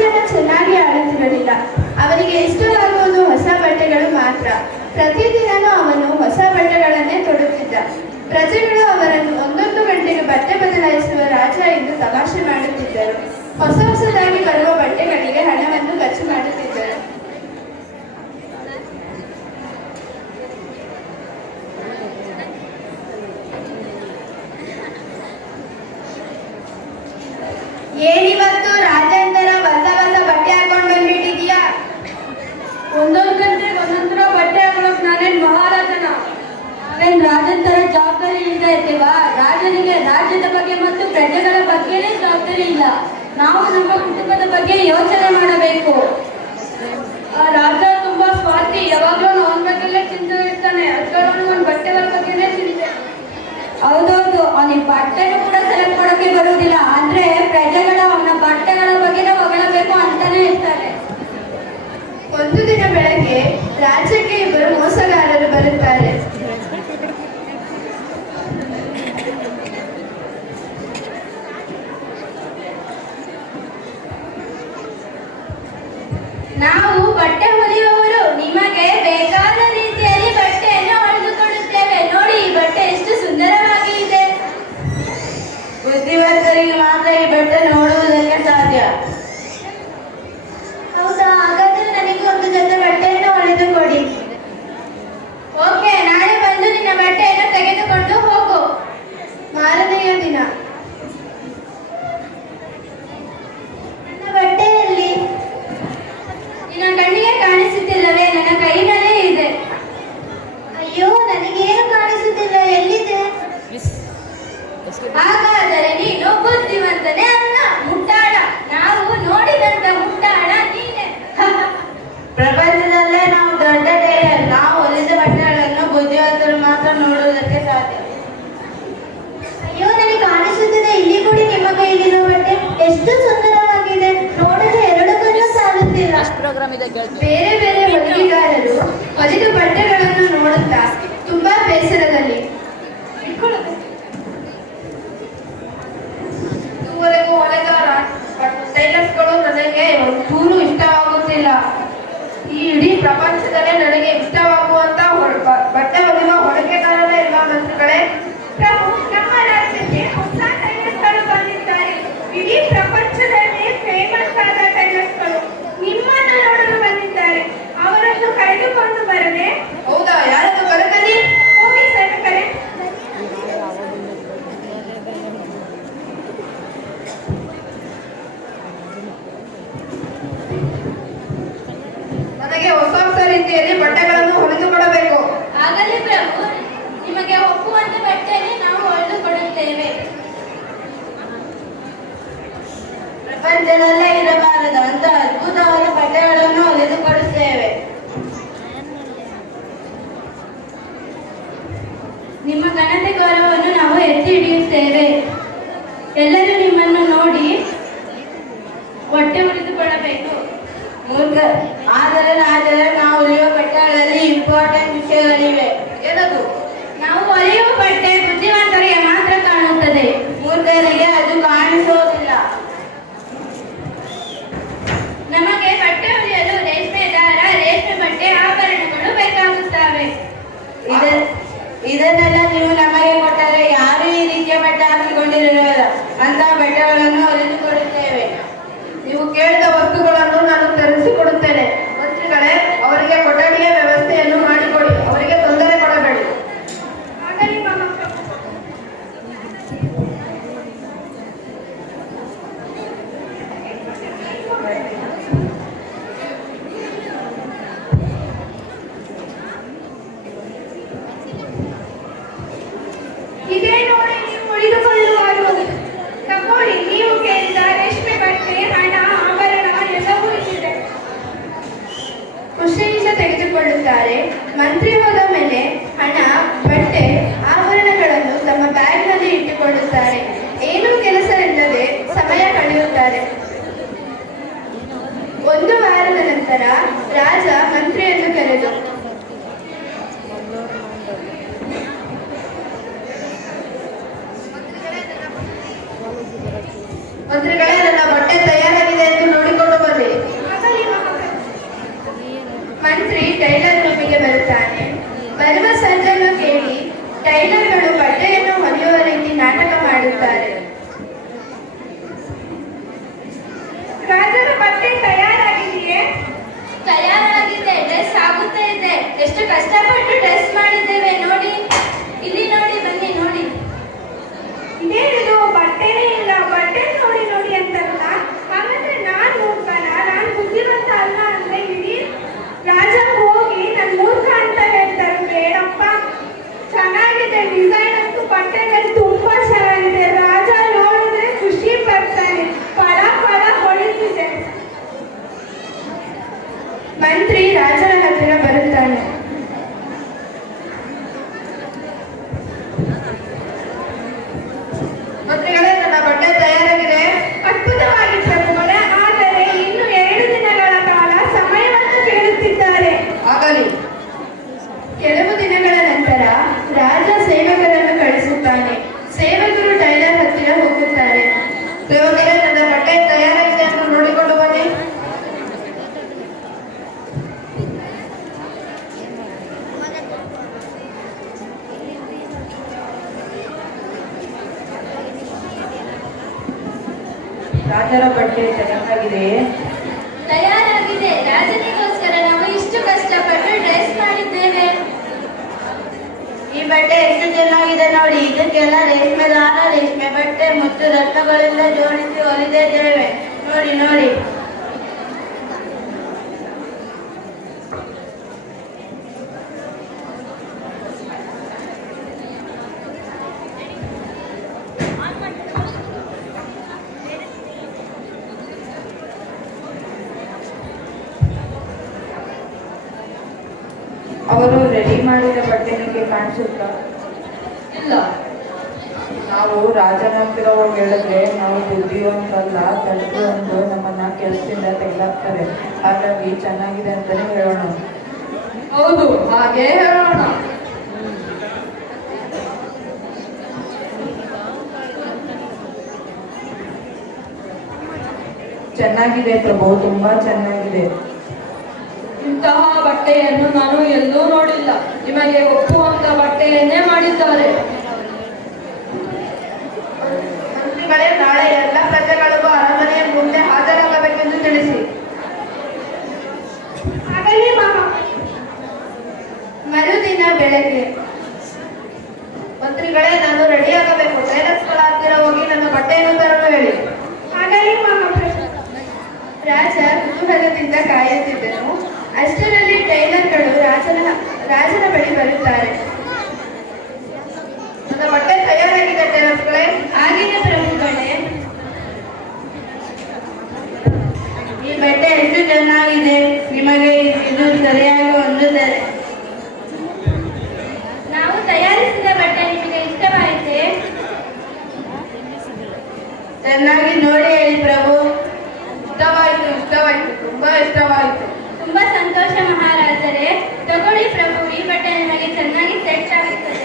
ರಾಜ್ಯನ ಚೆನ್ನಾಗಿ ಆಳುತ್ತಿರಲಿಲ್ಲ. ಅವನಿಗೆ ಇಷ್ಟವಾಗುವುದು ಹೊಸ ಬಟ್ಟೆಗಳು ಮಾತ್ರ. ಪ್ರತಿದಿನನೂ ಅವನು ಹೊಸ ಬಟ್ಟೆಗಳನ್ನೇ ತೊಡುತ್ತಿದ್ದ. ಪ್ರಜೆಗಳು ಅವರನ್ನು 1 ಗಂಟೆಗೆ ಬಟ್ಟೆ ಬದಲಾಯಿಸುವ ರಾಜ ಎಂದು ತಮಾಷೆ ಮಾಡುತ್ತಿದ್ದರು. ಹೊಸದಾಗಿ ಬರುವ ಬಟ್ಟೆಗಳಿಗೆ ಹಣವನ್ನು ಖರ್ಚು ಮಾಡುತ್ತಿದ್ದರು. ಏನಿವತ್ತು ರಾಜೇಂದ್ರ ಹೊಸ ಬಟ್ಟೆ ಹಾಕೊಂಡು ಬಂದ್ಬಿಟ್ಟಿದೀಯಾ? 1 ಗಂಟೆಗೆ ಒಂದೊಂದರ ಬಟ್ಟೆ ಹಾಕೊಳ್ಳೋಕೆ ನಾನೇನ್ ಮಹಾರಾಜನ? ನಾವೇನ್ ರಾಜನ್ ತರ ಜವಾಬ್ದಾರಿ ಇಲ್ಲದೆ ಇರ್ತೀವಾ? ರಾಜನಿಗೆ ರಾಜ್ಯದ ಬಗ್ಗೆ ಮತ್ತು ಪ್ರಜೆಗಳ ಬಗ್ಗೆನೇ ಜವಾಬ್ದಾರಿ ಇಲ್ಲ. ನಾವು ನಮ್ಮ ಕುಟುಂಬದ ಬಗ್ಗೆ ಯೋಚನೆ ಮಾಡಬೇಕು. ಆ ರಾಜ ತುಂಬಾ ಸ್ವಾರ್ಥಿ, ಯಾವಾಗ್ಲೂ ಅವನ ಬಗ್ಗೆಲ್ಲೇ ಚಿಂತೆ ಇರ್ತಾನೆ. ಅದರಲ್ಲೂ ಒಂದು ಬಟ್ಟೆಗಳ ಬಗ್ಗೆನೇ ಚಿಂತೆ. ಹೌದೌದು, ಅವನಿಗೆ ಬಟ್ಟೆನೂ ಕೂಡ ಸೆಲೆಕ್ಟ್ ಮಾಡೋಕೆ ಬರುವುದಿಲ್ಲ. ಅಂದ್ರೆ ಪ್ರಜೆಗಳು ಅವನ ಬಟ್ಟೆಗಳ ಬಗ್ಗೆನೇ ಹೊಗಳಬೇಕು ಅಂತಾನೆ ಇರ್ತಾರೆ. ಒಂದು ದಿನ ಬೆಳಗ್ಗೆ ರಾಜ್ಯಕ್ಕೆ 2 ಮೋಸಗಾರರು ಬರುತ್ತಾರೆ. ನಾವು ಬಟ್ಟೆ ಹೊಲಿಯುವವರು, ನಿಮಗೆ ಬೇಕಾದ ರೀತಿಯಲ್ಲಿ ಬಟ್ಟೆಯನ್ನು ಹೊಲಿದುಕೊಡುತ್ತೇವೆ. ನೋಡಿ, ಈ ಬಟ್ಟೆ ಎಷ್ಟು ಸುಂದರವಾಗಿ ಇದೆ. ಬುದ್ಧಿವಂತರಿಗೆ ಮಾತ್ರ ಈ ಬಟ್ಟೆ ನೋಡುವುದಕ್ಕೆ ಸಾಧ್ಯ. ಹೌದಾ? ಹಾಗಾದ್ರೆ ನನಗೆ ಒಂದು ಜೊತೆ ಬಟ್ಟೆಯನ್ನು ಹೊಲಿದು ಕೊಡಿ. ಓಕೆ, ನಾಳೆ ಬಂದು ನಿನ್ನ ಬಟ್ಟೆಯನ್ನು ತೆಗೆದುಕೊಂಡು ಹೋಗು. ಮಾರನೆಯ ದಿನ ನನ್ನ ಬಟ್ಟೆಯಲ್ಲಿ ನಿನ್ನ ಕಣ್ಣಿಗೆ ಕಾಣಿಸುತ್ತಿಲ್ಲವೇ? ನನ್ನ ಕೈನಲ್ಲೇ ಇದೆ. ಅಯ್ಯೋ, ನನಗೇನು ಕಾಣಿಸುತ್ತಿಲ್ಲ. ಎಲ್ಲಿದೆ? ಹಾಗಾದರೆ ನೀನು ಬುದ್ಧಿವಂತನೇ ಅಲ್ಲ, ಮುಟ್ಟಾಳ. ನಾವು ನೋಡಿದಂತ ಮುಟ್ಟಾಳ ನೀನೆ. ಪ್ರಪಂಚದಲ್ಲೇ ನಾವು ದೊಡ್ಡ ಟೈಲರ್. ನಾವು ಹೊಲಿದ ಬಟ್ಟೆಗಳನ್ನು ಬುದ್ಧಿವಂತರು ಮಾತ್ರ ನೋಡುವುದಕ್ಕೆ ಸಾಧ್ಯ. ಅಯ್ಯೋ, ನನಗೆ ಕಾಣಿಸುತ್ತಿದೆ. ಇಲ್ಲಿ ಕೂಡಿ ನಿಮ್ಮ ಕೈಲಿರೋ ಬಟ್ಟೆ ಎಷ್ಟು ಸುಂದರವಾಗಿದೆ. ನೋಡಲು 2 ಕಣ್ಣು ಸಾಲುತ್ತಿಲ್ಲ. ಬೇರೆ ಬೇರೆ ಹೊಲಿಗೆಗಾರರು ಹೊಲಿದ ಬಟ್ಟೆಗಳನ್ನು ನೋಡುತ್ತಾ ತುಂಬಾ ಬೇಸರದಲ್ಲಿ ಇದುವರೆಗೂ ಹೊಲೆದ ಟೈಲರ್ಸ್ಗಳು ನನಗೆ ಒಂಚೂರು ಇಷ್ಟವಾಗುತ್ತಿಲ್ಲ. ಈ ಇಡೀ ಪ್ರಪಂಚದಲ್ಲೇ ನನಗೆ ಇಷ್ಟವಾಗುವಂತ ಬಟ್ಟೆ ಹೊಲಿಯುವ ಹೊಲಿಗೆಗಾರರೇ ಇಲ್ಲ ಮಂತ್ರಿಗಳೇ. ಪ್ರಭು, ನಮ್ಮ ರಾಜ್ಯಕ್ಕೆ ಹೊಸ ಟೈಲರ್ಸ್ಗಳು ಬಂದಿದ್ದಾರೆ. ಇಡೀ ಪ್ರಪಂಚದಲ್ಲಿ ಫೇಮಸ್ ಆದ ಟೈಲರ್ಸ್ಗಳು ನಿಮ್ಮನ್ನು ನೋಡಲು ಬಂದಿದ್ದಾರೆ. ಅವರನ್ನು ಕರೆದುಕೊಂಡು ಬರದೆ? ಹೌದಾ? ಯಾರನ್ನು ಕರೆತಲಿ? ಹೋಗಿ ಸೇವಕರೇ. ನನಗೆ ಹೊಸ ರೀತಿಯಲ್ಲಿ ಬಟ್ಟೆಗಳನ್ನು ಹೊಲಿದುಕೊಡಬೇಕು. ಆಗಲಿ ಪ್ರಭು, ನಿಮಗೆ ಒಪ್ಪುವಂತ ಬಟ್ಟೆಯನ್ನು ನಾವು ಹೊಲಿದು ಕೊಡುತ್ತೇವೆ. ಪ್ರಪಂಚದಲ್ಲೇ ಇರಬಾರದು ಅಂತ ಅದ್ಭುತವಾದ ಬಟ್ಟೆಗಳನ್ನು ಹೊಲಿದುಕೊಡುತ್ತೇವೆ. ನಿಮ್ಮ ಘನತೆ ಗೌರವವನ್ನು ನಾವು ಎತ್ತಿ ಹಿಡಿಯುತ್ತೇವೆ. ಎಲ್ಲರೂ ನಿಮ್ಮನ್ನು ನೋಡಿ ಹೊಟ್ಟೆ ಉಳಿದುಕೊಳ್ಳಬೇಕು. ಆದರೆ ನಾವು ಹೊಲಿಯುವ ಬಟ್ಟೆಗಳಲ್ಲಿ ಇಂಪಾರ್ಟೆಂಟ್ ವಿಷಯಗಳಿವೆ. ಏನದು? ನಾವು ಹೊಲಿಯುವ ಬಟ್ಟೆ ಬುದ್ಧಿವಂತರಿಗೆ ಮಾತ್ರ ಕಾಣುತ್ತದೆ, ಮೂರ್ಖರಿಗೆ ಅದು ಕಾಣಿಸುವುದಿಲ್ಲ. ನಮಗೆ ಬಟ್ಟೆ ಹೊಲಿಯಲು ರೇಷ್ಮೆ ದಾರ, ರೇಷ್ಮೆ ಬಟ್ಟೆ, ಆಭರಣಗಳು ಬೇಕಾಗುತ್ತವೆ. ಇದನ್ನೆಲ್ಲ ನೀವು ನಮಗೆ ಕೊಟ್ಟರೆ ಯಾರು ಈ ರೀತಿಯ ಬಟ್ಟೆ ಹಾಕಿಕೊಂಡಿರಲಿಲ್ಲ ಅಂತ ಬಟ್ಟೆಗಳನ್ನು ಹೊಲಿದುಕೊಡುತ್ತೇವೆ. ನೀವು ಕೇಳಿದ ವಸ್ತುಗಳನ್ನು ನಾನು ತರಿಸಿಕೊಡುತ್ತೇನೆ. ಮಂತ್ರಿಗಳೇ, ಅವರಿಗೆ ಕೊಠಡಿಯ ವ್ಯವಸ್ಥೆಯನ್ನು ಮಾಡಿಕೊಡಿ. ಅವರಿಗೆ ತೊಂದರೆ ಕೊಡಬೇಡಿ. ಆಗಲಿ ಮಹಾಪ್ರಭು. ಇದೇ ನೋಡಿ ನೀವು ಉಳಿದುಕೊಳ್ಳುವರು. ತಗೊಳ್ಳಿ, ನೀವು ಕೇಳಿದ ರೇಷ್ಮೆ ಬಟ್ಟೆ, ಹಣ, ಆಭರಣ ಎಲ್ಲವೂ ಇದೆ. ಖುಷಿಯಿಂದ ತೆಗೆದುಕೊಳ್ಳುತ್ತಾರೆ. ಮಂತ್ರಿ ಹೋದ ಮೇಲೆ ಹಣ, ಬಟ್ಟೆ, ಆಭರಣಗಳನ್ನು ತಮ್ಮ ಬ್ಯಾಗ್ನಲ್ಲಿ ಇಟ್ಟುಕೊಳ್ಳುತ್ತಾರೆ. ಏನೂ ಕೆಲಸ ಇಲ್ಲದೆ ಸಮಯ ಕಳೆಯುತ್ತಾರೆ. 1 ವಾರದ ನಂತರ ರಾಜ ಮಂತ್ರಿಯನ್ನು ಕರೆದು, ಮಂತ್ರಿಗಳೇ, ನನ್ನ ಬಟ್ಟೆ ತಯಾರಾಗಿದೆ ಎಂದು ನೋಡಿಕೊಂಡು ಬನ್ನಿ. ಎಷ್ಟು ಕಷ್ಟಪಟ್ಟು ಡ್ರೆಸ್ ಮಾಡಿದ್ದೇವೆ ನೋಡಿ. ಇಲ್ಲಿ ನೋಡಿ, ಬನ್ನಿ ನೋಡಿ. ಇದೇನಿದು ಬಟ್ಟೆನೇ ಇಲ್ಲ, ಬಟ್ಟೆ ನೋಡಿ ನೋಡಿ ಅಂತಾರಲ್ಲ. ಹಾಗಾದ್ರೆ ನಾನು ಮೂರ್ಖನ? ನಾನು ಬುದ್ಧಿವಂತ ಅಲ್ಲ ಅಂದ್ರೆ ಇಡೀ ರಾಜ ಹೋಗಿ ನನ್ ಮೂರ್ಖ ಅಂತ ಹೇಳ್ತಾರೆ. ಬೇಡಪ್ಪ, ಚೆನ್ನಾಗಿದೆ ಡಿಸೈನ್ ಅಂತೂ ಬಟ್ಟೆಗಳು ತುಂಬಾ ಚೆನ್ನಾಗಿದೆ. ರಾಜ ನೋಡಿದ್ರೆ ಖುಷಿ ಪಡ್ತಾನೆ, ಫಳ ಫಳ ಹೊಳಿತಿದೆ. ಮಂತ್ರಿ ರಾಜನ ಹತ್ತಿರ ಬರುತ್ತಾನೆ. ಮಂತ್ರಿಗಳೇ, ನನ್ನ ಬಟ್ಟೆ ತಯಾರಾಗಿದೆ. ಅದ್ಭುತವಾಗಿ ಪ್ರಭುಗಳೇ, ಆದರೆ ಇನ್ನು 2 ದಿನಗಳ ಕಾಲ ಸಮಯವನ್ನು ಕೇಳುತ್ತಿದ್ದಾರೆ. ಆಗಲಿ. ಕೆಲವು ದಿನಗಳ ನಂತರ ರಾಜ ಸೇವಕರನ್ನು ಕಳಿಸುತ್ತಾನೆ. ಸೇವಕರು ಟೈಲರ್ ಹತ್ತಿರ ಹೋಗುತ್ತಾರೆ. ಸೇವಕರೇ, ನನ್ನ ಬಟ್ಟೆ ತಯಾರಾಗಿದೆ ಎಂದು ನೋಡಿಕೊಂಡು ಬನ್ನಿ. ರಾಜರ ಬಟ್ಟೆ ಚೆನ್ನಾಗಿದೆಯೇ? ತಯಾರಾಗಿದೆ. ರಾಜನಿಗೋಸ್ಕರ ನಾವು ಇಷ್ಟು ಕಷ್ಟಪಟ್ಟು ಡ್ರೆಸ್ ಮಾಡಿದ್ದೇವೆ. ಈ ಬಟ್ಟೆ ಎಷ್ಟು ಚೆನ್ನಾಗಿದೆ ನೋಡಿ. ಇದಕ್ಕೆಲ್ಲ ರೇಷ್ಮೆ ದಾರ, ರೇಷ್ಮೆ ಬಟ್ಟೆ ಮತ್ತು ರತ್ನಗಳಿಂದ ಜೋಡಿಸಿ ಹೊಲಿದಿದ್ದೇವೆ. ನೋಡಿ ನೋಡಿ. ಅವರು ರೆಡಿ ಮಾಡಿದ ಬಟ್ಟೆ ನಿಮಗೆ ಕಾಣಿಸುತ್ತಾ? ಇಲ್ಲ. ನಾವು ರಾಜನ ಹತ್ತಿರ ಹೋಗಿ ಹೇಳಿದ್ರೆ ನಾವು ಬುದ್ಧಿವಂತಲ್ಲ, ತಲೆದು ಒಂದು ನಮ್ಮನ್ನ ಕೆಲಸದಿಂದ ತೆಗೆದಾಕ್ತಾರೆ. ಹಾಗಾಗಿ ಚೆನ್ನಾಗಿದೆ ಅಂತಾನೆ ಹೇಳೋಣ. ಹೌದು, ಹಾಗೆ ಹೇಳೋಣ. ಚೆನ್ನಾಗಿದೆ ಪ್ರಭು, ತುಂಬಾ ಚೆನ್ನಾಗಿದೆ. ಇಂತಹ ಬಟ್ಟೆಯನ್ನು ನಾನು ಎಲ್ಲೂ ನೋಡಿಲ್ಲ. ನಿಮಗೆ ಒಪ್ಪುವಂತ ಬಟ್ಟೆಯನ್ನೇ ಮಾಡಿದ್ದಾರೆ. ಮಂತ್ರಿಗಳೇ, ನಾಳೆ ಎಲ್ಲ ಪ್ರಜೆಗಳಿಗೂ ಅರಮನೆಯ ಮುಂದೆ ಹಾಜರಾಗಬೇಕೆಂದು ತಿಳಿಸಿ. ಆಗಲಿ ಮಹಾ. ಮರುದಿನ ಬೆಳಗ್ಗೆ. ಮಂತ್ರಿಗಳೇ, ನಾನು ರೆಡಿಯಾಗಬೇಕು. ಟೈಲರ್ಸ್ಗಳ ಹತ್ತಿರ ಹೋಗಿ ನನ್ನ ಬಟ್ಟೆಯನ್ನು ತರಲು ಹೇಳಿ. ಆಗಲಿ ಮಹಾಪ್ರಭು. ರಾಜ ಕುತೂಹಲದಿಂದ ಕಾಯುತ್ತಿದ್ದನು. ಅಷ್ಟರಲ್ಲಿ ಟೈಲರ್ಗಳು ರಾಜನ ಬಳಿ ಬರುತ್ತಾರೆ. ನನ್ನ ಬಟ್ಟೆ ತಯಾರಾಗಿದೆ ಟೈಲರ್ಸ್ಗಳೇ. ಆಗಿದೆ ಪ್ರಭುಗಳೇ. ಈ ಬಟ್ಟೆ ಎಷ್ಟು ಚೆನ್ನಾಗಿದೆ. ನಿಮಗೆ ಇದು ಸರಿಯಾಗಿ ಹೊಂದುತ್ತದೆ. ನಾವು ತಯಾರಿಸಿದ ಬಟ್ಟೆ ನಿಮಗೆ ಇಷ್ಟವಾಯಿತೆ? ಚೆನ್ನಾಗಿ ನೋಡಿ ಹೇಳಿ ಪ್ರಭು. ಇಷ್ಟವಾಯಿತು, ಇಷ್ಟವಾಯಿತು, ತುಂಬಾ ಇಷ್ಟವಾಯಿತು. ತುಂಬಾ ಸಂತೋಷ ಮಹಾರಾಜರೇ. ತಗೊಳ್ಳಿ ಪ್ರಭು, ಈ ಬಟ್ಟೆ ನಿಮಗೆ ಚೆನ್ನಾಗಿ ಸೆಟ್ ಆಗುತ್ತದೆ.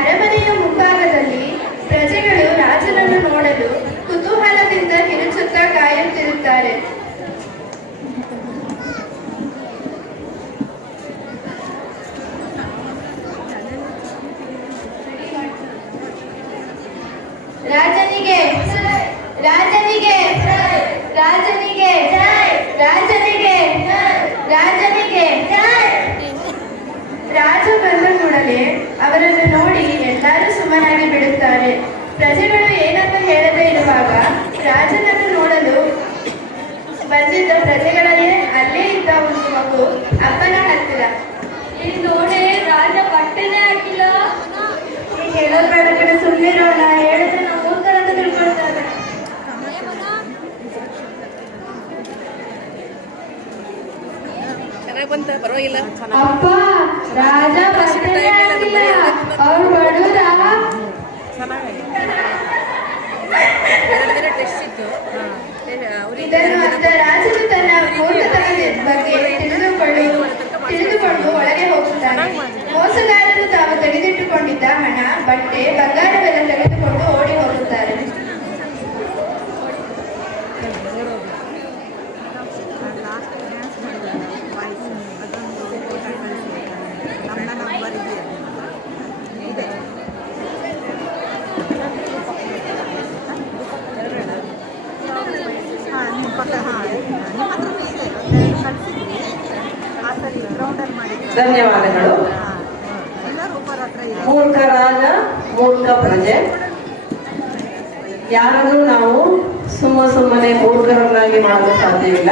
ಅರಮನೆಯ ಮುಂಭಾಗದಲ್ಲಿ ಪ್ರಜೆಗಳು ರಾಜನನ್ನು ನೋಡಲು ಕುತೂಹಲದಿಂದ ಕಿರುಚುತ್ತಾ ಕಾಯುತ್ತಿರುತ್ತಾರೆ. ರಾಜನಿಗೆ ರಾಜನಿಗೆ ರಾಜನಿಗೆ ರಾಜನಿಗೆ ರಾಜನಿಗೆ ರಾಜ ಬಂದ ಕೂಡಲೇ ಅವರನ್ನು ನೋಡಿ ಎಲ್ಲರೂ ಸುಮ್ಮನಾಗಿ ಬಿಡುತ್ತಾರೆ. ಪ್ರಜೆಗಳು ಏನನ್ನು ಹೇಳದೇ ಇರುವಾಗ ರಾಜನನ್ನು ನೋಡಲು ಬಂದಿದ್ದ ಪ್ರಜೆಗಳಲ್ಲಿ ಅಲ್ಲೇ ಇದ್ದ ಒಂದು ಮಗು ಅಪ್ಪನ ಹತ್ತಿರ, ಇಲ್ಲಿ ನೋಡಿ ರಾಜ ಬಟ್ಟೆನೇ ಹಾಕಿಲ್ಲ. ಹೇಳೋದ್ ಬೇಡ ಕಡೆ, ಸುಮ್ಮನಿರೋಣ. ಹೇಳಿದ್ರೆ ನಾವು ಮೂರ್ಖರಂತ ತಿಳ್ಕೊಳ್ತಾರೆ. ಅಪ್ಪ, ರಾಜ ಬಟ್ಟೆನೇ ಹಾಕಿಲ್ಲ. ಅವ್ರು ಬಡವರ? ಇದನ್ನು ಅತ್ತ ರಾಜನು ತನ್ನ ಮೂರ್ಖತನದ ಬಗ್ಗೆ ತಿಳಿದುಕೊಂಡು ಒಳಗೆ ಹೋಗುತ್ತಾನೆ. ಮೋಸಗಾರರು ತಾವು ತೆಗೆದಿಟ್ಟುಕೊಂಡಿದ್ದ ಹಣ, ಬಟ್ಟೆ, ಬಂಗಾರವೆಲ್ಲ ತೆಗೆದುಕೊಂಡು ಓಡಿ ಹೋಗುತ್ತಾರೆ. ಧನ್ಯವಾದಗಳು. ಮೂರ್ಖ ರಾಜ ಮೂರ್ಖ ಪ್ರಜೆ. ಯಾರನ್ನು ನಾವು ಸುಮ್ಮನೆ ಮೂರ್ಖರನ್ನಾಗಿ ಮಾಡಲು ಸಾಧ್ಯವಿಲ್ಲ.